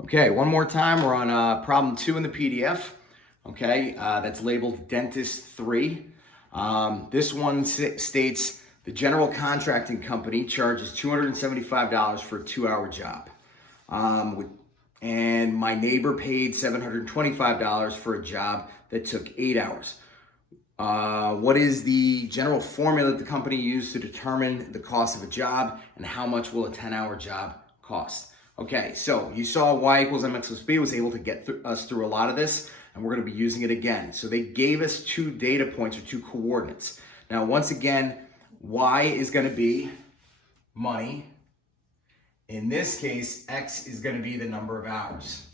Okay, one more time. We're on problem 2 in the PDF. Okay, that's labeled Dentist 3. This one states the general contracting company charges $275 for a 2-hour job. And my neighbor paid $725 for a job that took 8 hours. What is the general formula that the company used to determine the cost of a job, and how much will a 10-hour job cost? Okay, so you saw y equals mx plus b was able to get us through a lot of this, and we're going to be using it again. So they gave us 2 data points or 2 coordinates. Now, once again, y is going to be money. In this case, x is going to be the number of hours.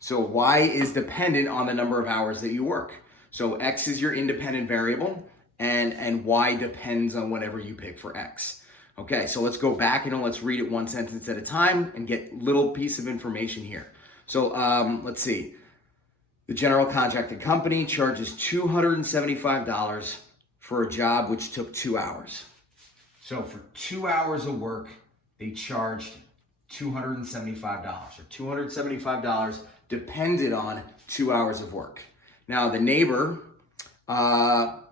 So y is dependent on the number of hours that you work. So x is your independent variable, and y depends on whatever you pick for x. Okay, so let's go back and let's read it one sentence at a time and get a little piece of information here. So let's see. The general contracting company charges $275 for a job which took 2 hours. So for 2 hours of work, they charged $275, or $275 depended on 2 hours of work. Now the neighbor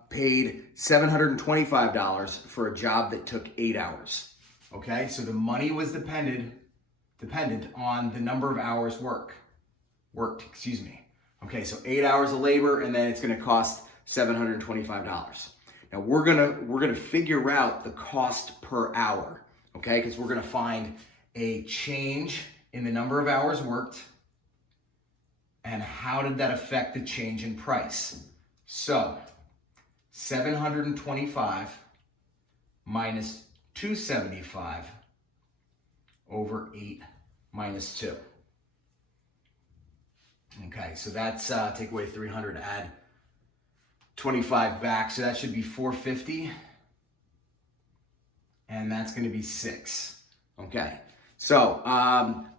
paid $725 for a job that took 8 hours. Okay, so the money was dependent on the number of hours worked. Okay, so 8 hours of labor, and then it's going to cost $725. Now we're gonna figure out the cost per hour. Okay, because we're gonna find a change in the number of hours worked, and how did that affect the change in price? So 725 minus 275 over 8 minus 2. Okay, so that's take away 300, add 25 back, so that should be 450, and that's going to be 6. Okay, so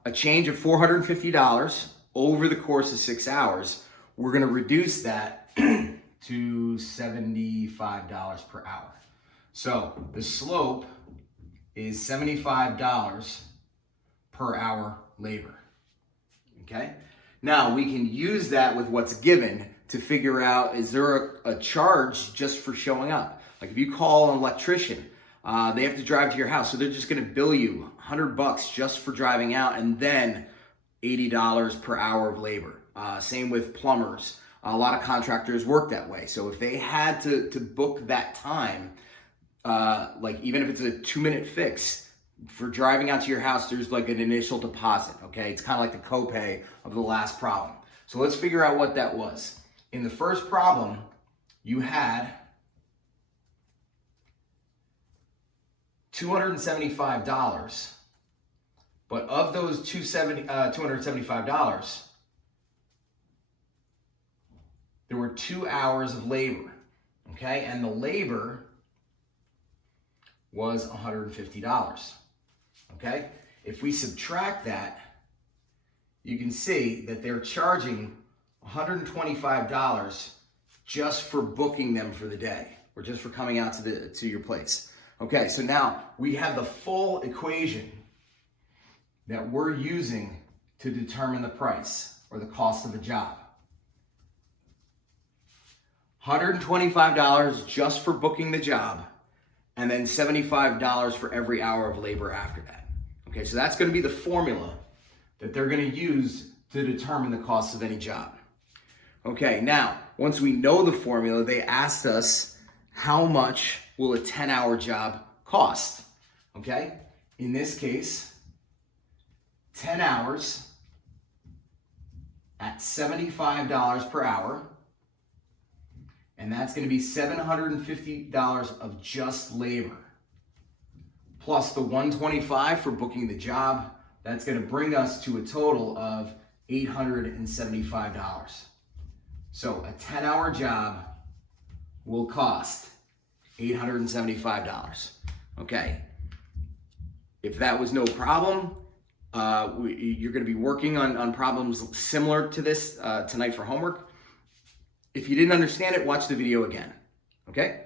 a change of $450 over the course of 6 hours. We're going to reduce that to $75 per hour. So the slope is $75 per hour labor. Okay? Now we can use that with what's given to figure out, is there a charge just for showing up? Like if you call an electrician, they have to drive to your house, so they're just going to bill you $100 just for driving out, and then $80 per hour of labor. Same with plumbers. A lot of contractors work that way. So if they had to book that time, like even if it's a 2-minute fix, for driving out to your house, there's like an initial deposit, okay? It's kind of like the copay of the last problem. So let's figure out what that was. In the first problem, you had $275, but of those $275, there were 2 hours of labor, okay? And the labor was $150, okay? If we subtract that, you can see that they're charging $125 just for booking them for the day, or just for coming out to your place. Okay, so now we have the full equation that we're using to determine the price or the cost of a job. $125 just for booking the job, and then $75 for every hour of labor after that. Okay, so that's going to be the formula that they're going to use to determine the cost of any job. Okay, now, once we know the formula, they asked us, how much will a 10-hour job cost? Okay, in this case, 10 hours at $75 per hour, and that's going to be $750 of just labor, plus the $125 for booking the job. That's going to bring us to a total of $875. So a 10-hour job will cost $875. Okay. If that was no problem, you're going to be working on problems similar to this tonight for homework. If you didn't understand it, watch the video again. Okay?